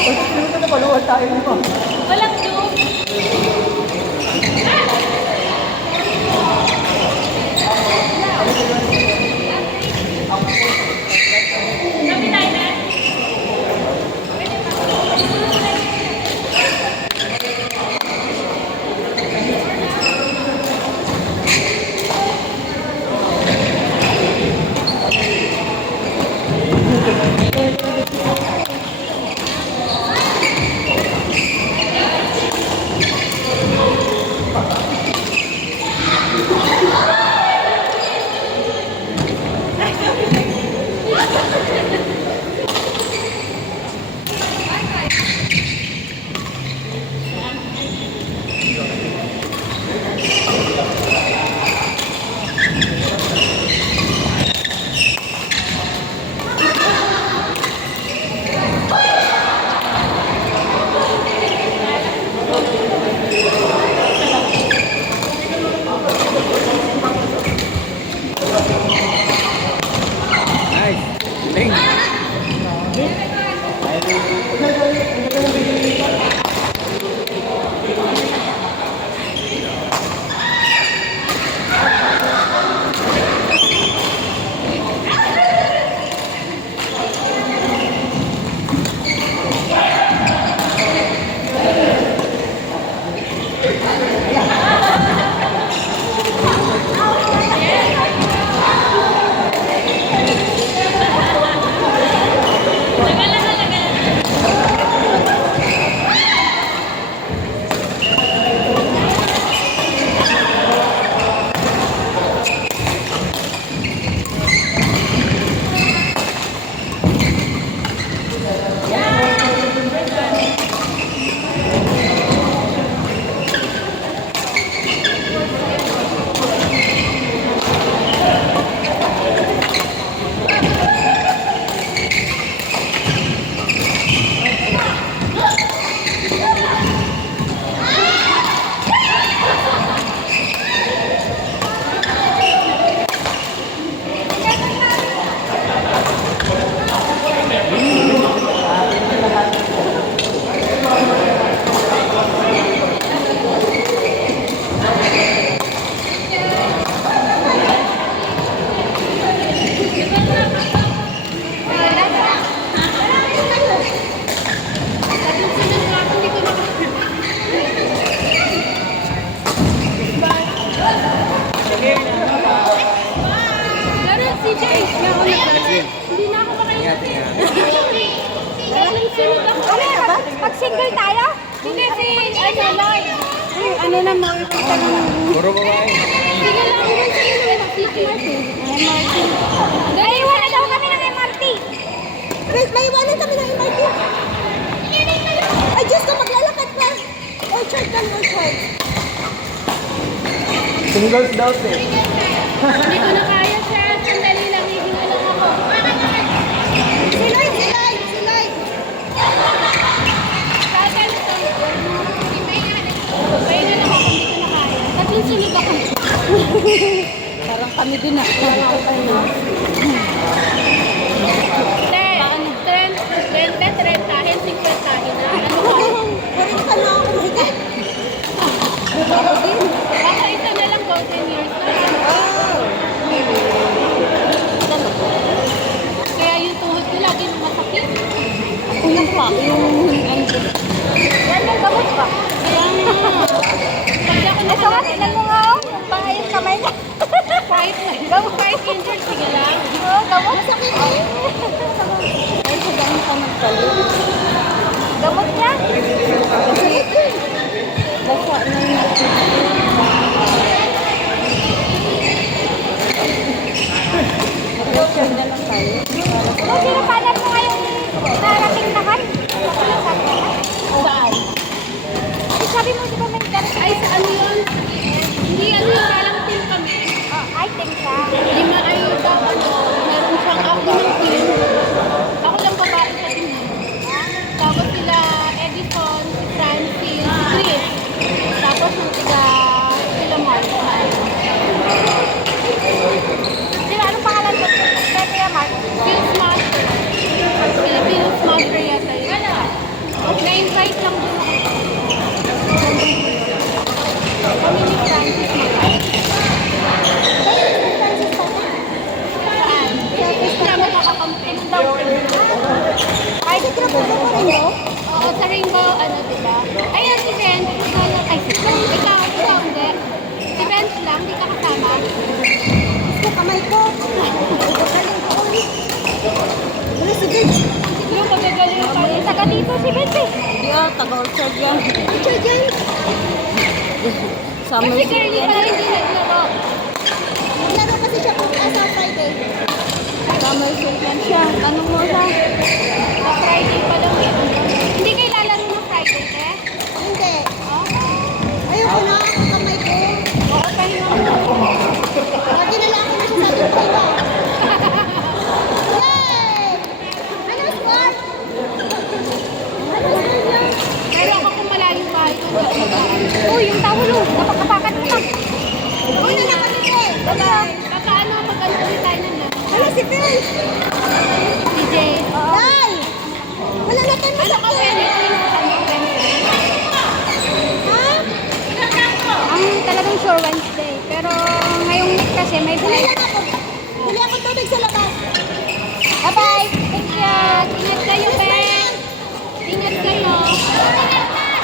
Ito na paluwan tayo dito. Walang joke. Sabi tayo na. Pag single tayo? Hindi si Lloyd. Ano na mo? Puro babae. Sige lang, si MRT. Ay, wala daw kami ng MRT. May iwanan kami ng MRT. Ay, Diyos ko, maglalakad pa. Orchard lang, orchard. Singles daw eh. Hindi ko na kaya siya. Sandali lang, hihinga lang ako. Si Lloyd, si Lloyd, si Lloyd. Kaya na lang ako, hindi ko na kaya. Tatlong sunod ako. Parang kami din ah. Trentahin, 50 na. Ano ba? Parang ka na ako mahigit. Baka ito na lang, golden years na. Kaya yung tuhod ko lagi masakit. Kulang pa. Yung yan yung gamot ba? Kaya nga. Pag ako Ito nga, tingnan mo nga. Yung pangay yung kamay niya. kahit injured, sige lang. Gamot sakit eh. Ay, sa gamot ka magpalit. Gamot niya? Sakit eh. Basta na Mag-return na lang tayo. Sino panan mo nga yung narating takan? Saan? Ay, sabi mo, di ba may darating? Ay, sa ano yun? Hindi ano yun, parang team kami. Oh, I think ka. Lima ay daw ano, meron siyang ako ng team. Yung magagaling pa. Taga dito si Bente. Yeah, taga-orchard yan. Picture dyan. Summer Si Curly pala hindi naglaro. Laro kasi siya po sa Friday. Summer silk yan siya. Tanong mo siya. Sa Friday pa lang yun. Hindi kayo lalaro ng Friday, eh? Hindi. Ayoko na ang kamay ko. Oo, pahinga mo. Lagi na lang ako na siya sa ating pahinga. Yay! Ano score? Ano score niya? Pero ako kung malayo bahay ko, Uy, yung tawlo. Napakapakan mo na. Uy, na lang kami eh. Kakaano pag ulit tayo na. Ano si Phil? DJ. Day! Wala na tayo Ano ka pwede ko yung Ha? Ang talagang sure Wednesday. Pero ngayong week kasi may Bili flight. lang ako. Bili ako tubig sa labas. Bye-bye. Thank you. Ingat kayo, Ben. Ingat kayo. Bye-bye.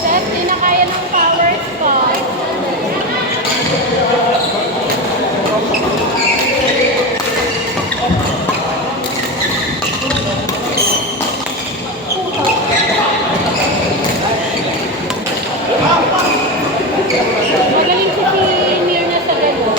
Chef, di na kaya ng power spot. Magaling si Mirna sa gano'n.